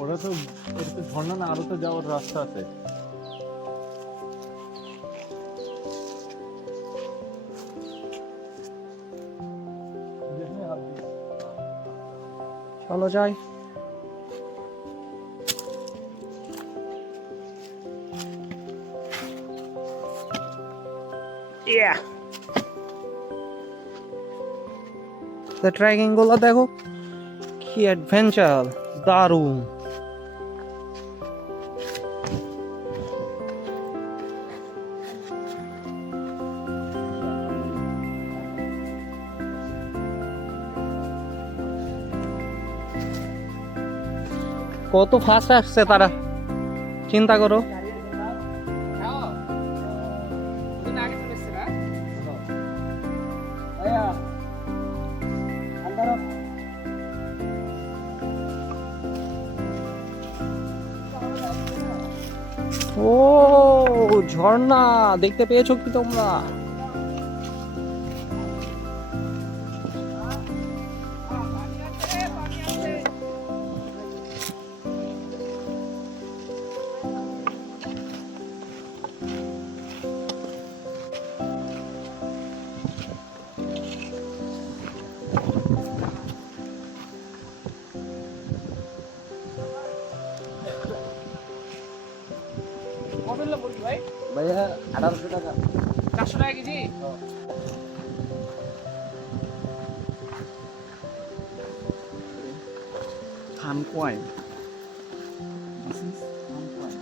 ওরা তো, এটা তো ঝর্ণা না, আরো তো যাওয়ার রাস্তা আছে। চলো যাই। ট্রেকিং গুলো দেখো কি অ্যাডভেঞ্চার, দারুণ। কত ফাস্ট আসছে তারা, চিন্তা করো। ও ঝর্ণা দেখতে পেয়েছো কি তোমরা? ভাইয়া 1800 টাকা। 400 টাকা কেজি। থান কয়েন, দিস ইজ থান কয়েন।